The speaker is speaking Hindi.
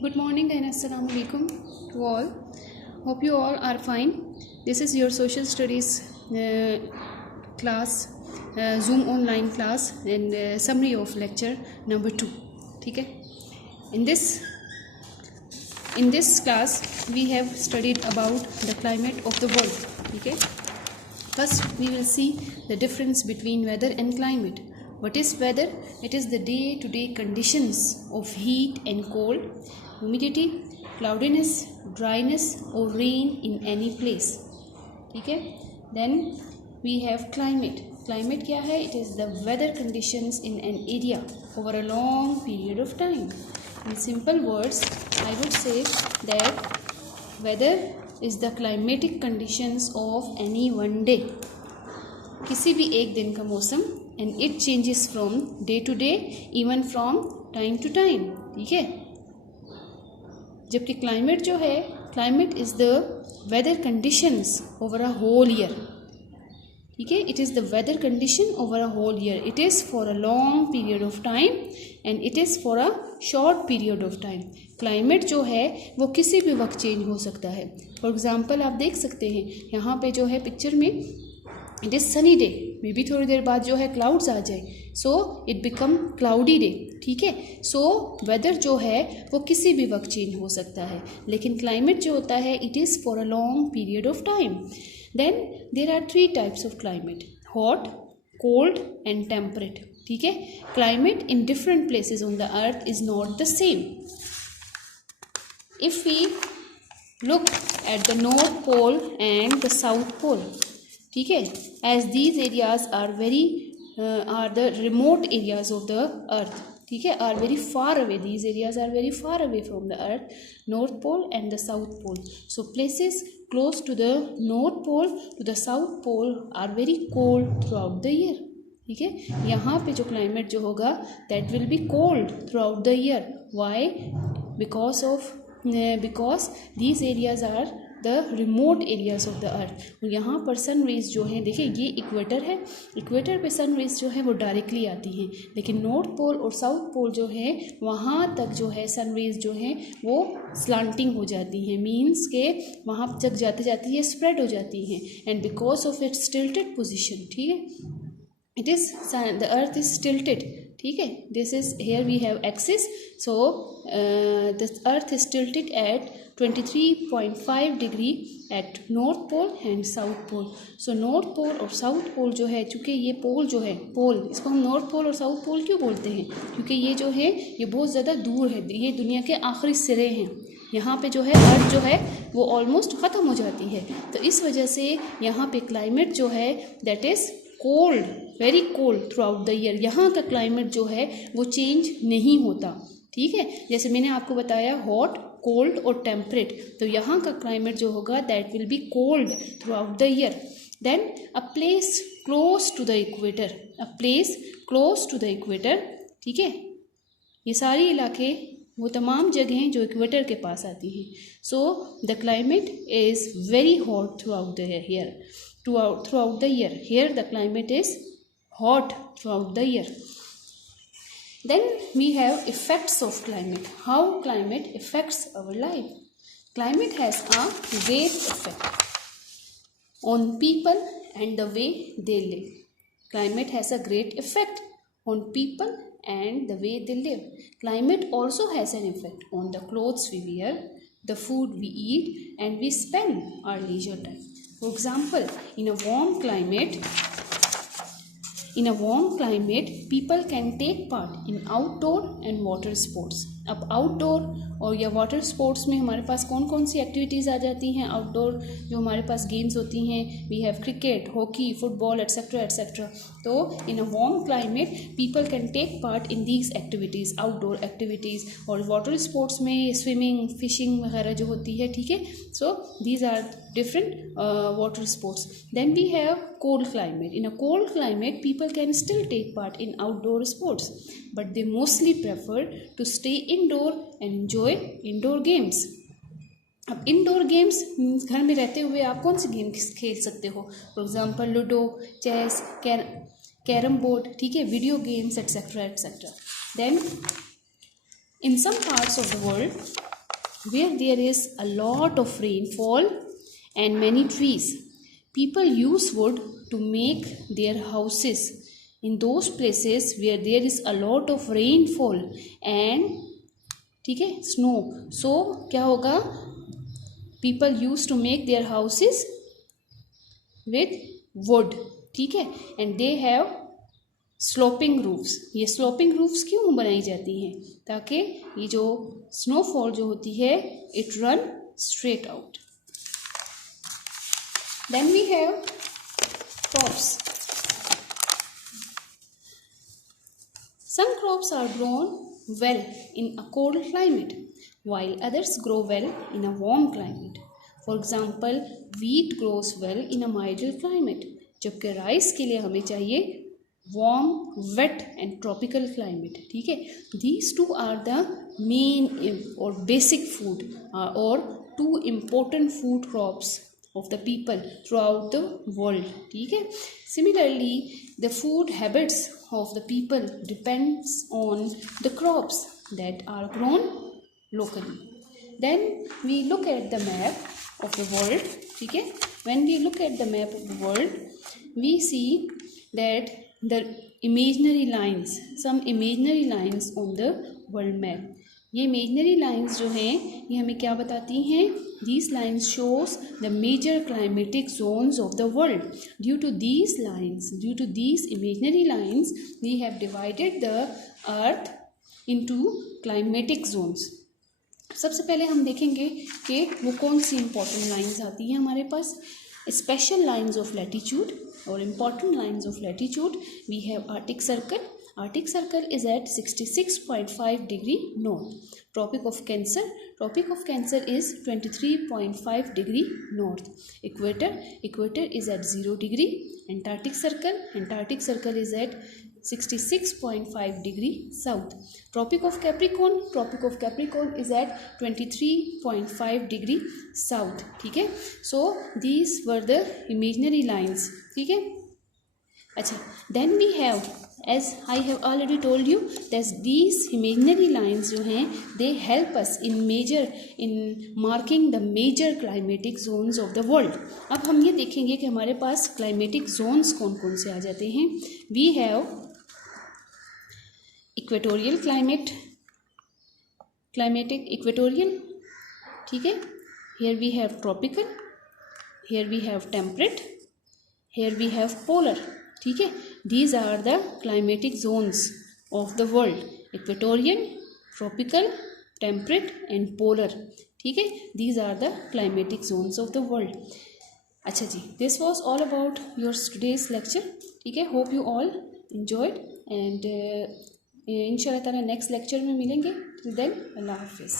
Good morning and assalamu alaikum to all. Hope you all are fine. This is your social studies class, Zoom online class and summary of lecture number 2. ठीक है. In this class we have studied about the climate of the world. ठीक है. First we will see the difference between weather and climate. What is weather? It is the day-to-day conditions of heat and cold, humidity, cloudiness, dryness or rain in any place. ठीक है. Then we have climate. Climate क्या है? It is the weather conditions in an area over a long period of time. In simple words, I would say that weather is the climatic conditions of any one day. किसी भी एक दिन का मौसम and it changes from day to day, even from time to time. ठीक है. जबकि climate जो है, climate is the weather conditions over a whole year. ठीक है. It is the weather condition over a whole year. It is for a long period of time and it is for a short period of time. Climate जो है वो किसी भी वक्त चेंज हो सकता है. For example आप देख सकते हैं यहाँ पे जो है पिक्चर में it is sunny day, may be थोड़ी देर बाद जो है क्लाउड्स आ जाए, so it become cloudy day. ठीक है. सो वेदर जो है वो किसी भी वक्त चेंज हो सकता है, लेकिन क्लाइमेट जो होता है it is for a long period of time. Then there are 3 types of climate: hot, cold and temperate. ठीक है. Climate in different places on the earth is not the same. If we look at the north pole and the south pole, ठीक है, as these areas are the remote areas of the earth. ठीक है. Are very far away, these areas are very far away from the earth, north pole and the south pole. So places close to the north pole to the south pole are very cold throughout the year. ठीक है. यहाँ पे जो क्लाइमेट जो होगा that will be cold throughout the year. Why? Because these areas are the remote areas of the earth. यहाँ पर सन रेज जो हैं, देखिए ये इक्वेटर है, इक्वेटर पे सन रेज जो है वो डायरेक्टली आती हैं, लेकिन नॉर्थ पोल और साउथ पोल जो है वहाँ तक जो है सन रेज जो हैं वो स्लांटिंग हो जाती हैं, मीन्स के वहाँ तक जाते जाते ये स्प्रेड हो जाती हैं. And because of its tilted position, ठीक है, it is the earth is tilted. ठीक है. This is here we have axis, so the earth is tilted at 23.5 degree at north pole and south pole. So north pole और साउथ पोल जो है, चूँकि ये पोल जो है, पोल, इसको हम नॉर्थ पोल और साउथ पोल क्यों बोलते हैं? क्योंकि ये जो है ये बहुत ज़्यादा दूर है, ये दुनिया के आखिरी सिरे हैं. यहाँ पे जो है अर्थ जो है वो ऑलमोस्ट ख़त्म हो जाती है, तो इस वजह से यहाँ पे क्लाइमेट जो है that is cold, very cold throughout the year. यहाँ का क्लाइमेट जो है वो चेंज नहीं होता. ठीक है. जैसे मैंने आपको बताया हॉट, कोल्ड और टेम्परेट, तो यहाँ का क्लाइमेट जो होगा that will be cold throughout the year. Then a place close to the equator, a place close to the equator. ठीक है. ये सारे इलाके वो तमाम जगहें जो इक्वेटर के पास आती हैं. So the climate is very hot through out the year. Throughout the year. Here the climate is hot throughout the year. Then we have effects of climate. How climate affects our life? Climate has a great effect on people and the way they live. Climate has a great effect on people and the way they live. Climate also has an effect on the clothes we wear, the food we eat, and we spend our leisure time. For example, in a warm climate, people can take part in outdoor and water sports. अब आउटडोर और या वाटर स्पोर्ट्स में हमारे पास कौन कौन सी एक्टिविटीज़ आ जाती हैं? आउटडोर जो हमारे पास गेम्स होती हैं, we have cricket, hockey, football etcetera etcetera. तो in a warm climate people can take part in these activities, outdoor activities. और वाटर स्पोर्ट्स में स्विमिंग, फिशिंग वगैरह जो होती है. ठीक है. So these are different water sports. Then we have cold climate. In a cold climate, people can still take part in outdoor sports, but they mostly prefer to stay indoor and enjoy indoor games. अब इंडोर गेम्स घर में रहते हुए आप कौन सी गेम खेल सकते हो? For example ludo, chess, carrom board. ठीक है. Video games etcetera etcetera. Then in some parts of the world where there is a lot of rainfall and many trees. People use wood to make their houses in those places where there is a lot of rainfall and ठीक है स्नो. सो क्या होगा, people use to make their houses with wood. ठीक है, and they have sloping roofs. ये स्लोपिंग रूफ्स क्यों बनाई जाती हैं, ताकि ये जो स्नोफॉल जो होती है it run straight out. Then we have crops. Some crops are grown well in a cold climate, while others grow well in a warm climate. For example, wheat grows well in a mild climate, जबकि राइस के लिए हमें चाहिए warm, wet and tropical climate. ठीक है, these two are the main or basic food or two important food crops of the people throughout the world. ठीक है, similarly the food habits of the people depends on the crops that are grown locally. Then we look at the map of the world. ठीक है, when we look at the map of the world, we see that the imaginary lines, some imaginary lines on the world map. ये imaginary lines जो हैं ये हमें क्या बताती हैं? These lines shows the major climatic zones of the world. Due to these imaginary lines, we have divided the earth into climatic zones. सबसे पहले हम देखेंगे कि वो कौन सी important lines आती हैं हमारे पास. Special lines of latitude or important lines of latitude, we have Arctic Circle. Arctic Circle is at 66.5 degree north. Tropic of Cancer is 23.5 degree north. Equator is at 0 degree. Antarctic Circle is at 66.5 degree south. Tropic of Capricorn is at 23.5 degree south. ठीक है, so these were the imaginary lines. ठीक है, अच्छा, then we have, as I have already told you, that these imaginary lines जो हैं they help us in marking the major climatic zones of the world. अब हम ये देखेंगे कि हमारे पास climatic zones कौन कौन से आ जाते हैं. We have equatorial equatorial. ठीक है, here we have tropical, here we have temperate, here we have polar. ठीक है, these are the climatic zones of the world: equatorial, tropical, temperate and polar. ठीक है, these are the climatic zones of the world. अच्छा जी, this was all about your today's lecture. ठीक है, hope you all enjoyed and इंशाल्लाह ताला नेक्स्ट लेक्चर में मिलेंगे. Till then, अल्लाह हाफिज़.